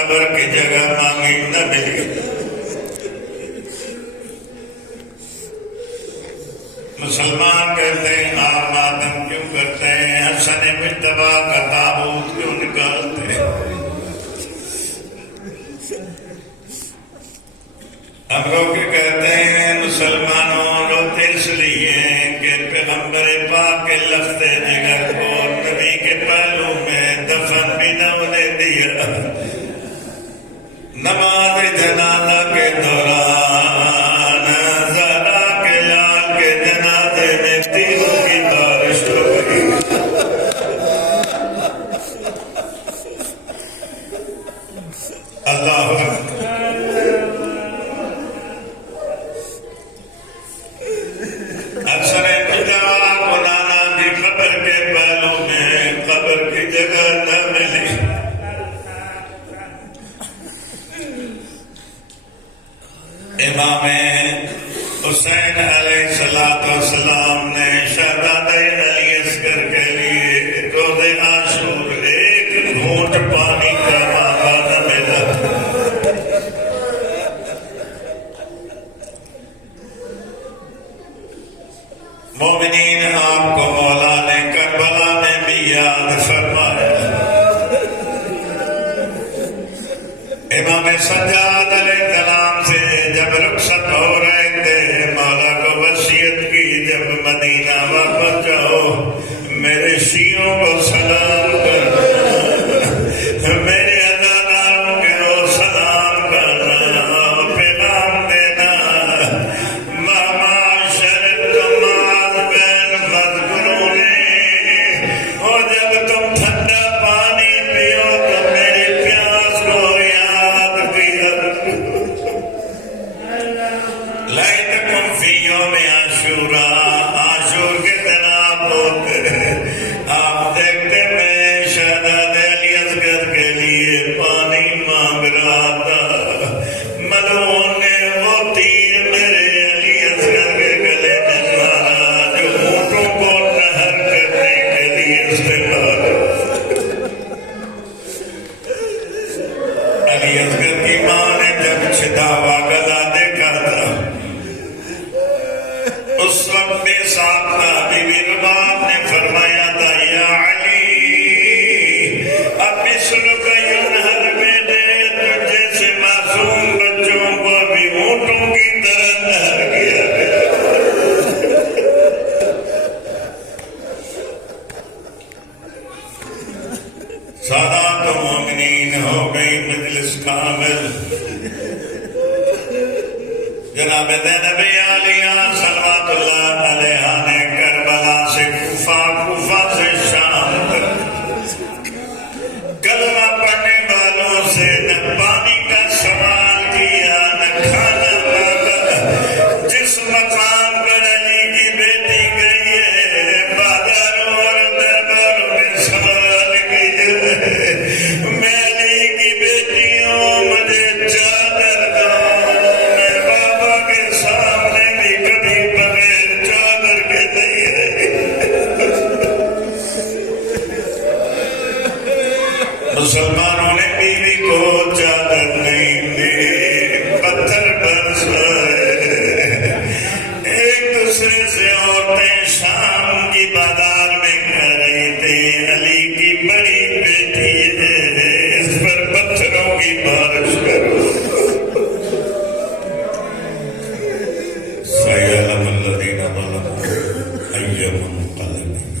قبر کی جگہ مانگی نہ ملی۔ مسلمان کہتے ہیں آپ ماتم کیوں کرتے ہیں، حسن مجتبیٰ کا تابوت کیوں نکالتے ہیں؟ ہم لوگ کہتے ہیں مسلمانوں روتے اس لیے کہ پیغمبر پاک کے لخت جگر کو نبی کے پہلو میں دفن بھی نہ ہونے دیا۔ نماز جنازہ کے دوران زہرا کے لال کے جنازے میں تیروں کی بارش ہو گئی۔ اللہ اکبر۔ اکثر مجتبیٰ کو نانا کی قبر کے پہلو میں قبر کی جگہ نہ ملی۔ امام حسین علیہ السلام نے شہزادہ علی اصغر کے لیے روز عاشور ایک گھونٹ پانی کا مانگا نہ ملا۔ مومنین آپ کو مولا نے کربلا میں بھی یاد فرمایا۔ امام سجاد علیہ السلام سے جب رخصت ہو رہے تھے مولا کو وصیت کی جب مدینہ واپس جاؤ میرے شیعوں کو سلام کرنا، میرے اداداروں کو سلام کرنا، پیغام دینا معاشر الجمال بین مذکورون، اور جب تم ٹھنڈا پانی پیو تو میری پیاس کو یاد کیا۔ لائتکم فی یوم عاشور کے دن آپ ہوتے آپ دیکھتے میں شہزادہ علی اصغر کے لیے پانی مانگ رہا تھا، ملعون نے وہ تیر میرے علی اصغر کے گلے میں مارا جو اونٹوں کو نہر کرنے کے لیے استعمال علی اصغر کی ماں نے جب چھداوا گلا دیکھا تھا اس وقت بے ساختہ بی بی رباب نے فرمایا تھا یا علی اب مثلک ینہر بیٹے تو جیسے معصوم بچوں کو بھی اونٹوں کی طرح نہر کیا گیا۔ سادات و مومنین ہو گئی مجلس کامل۔ جناب زینب عالیہ صلوات اللہ علیہا نے کربلا سے کوفہ سے شام تک کلمہ پڑھنے والوں سے نہ پانی کا سوال کیا نہ کھانا مانگا۔ جس مقام پر علی کی بیٹی گئی ہے بازاروں اور درباروں میں سوال کیے میں علی کی بیٹی ہوں، مجھے چادر دو، میں بابا کے سامنے بھی کبھی بغیر چادر کے نہیں رہی۔ مسلمانوں نے بیوی کو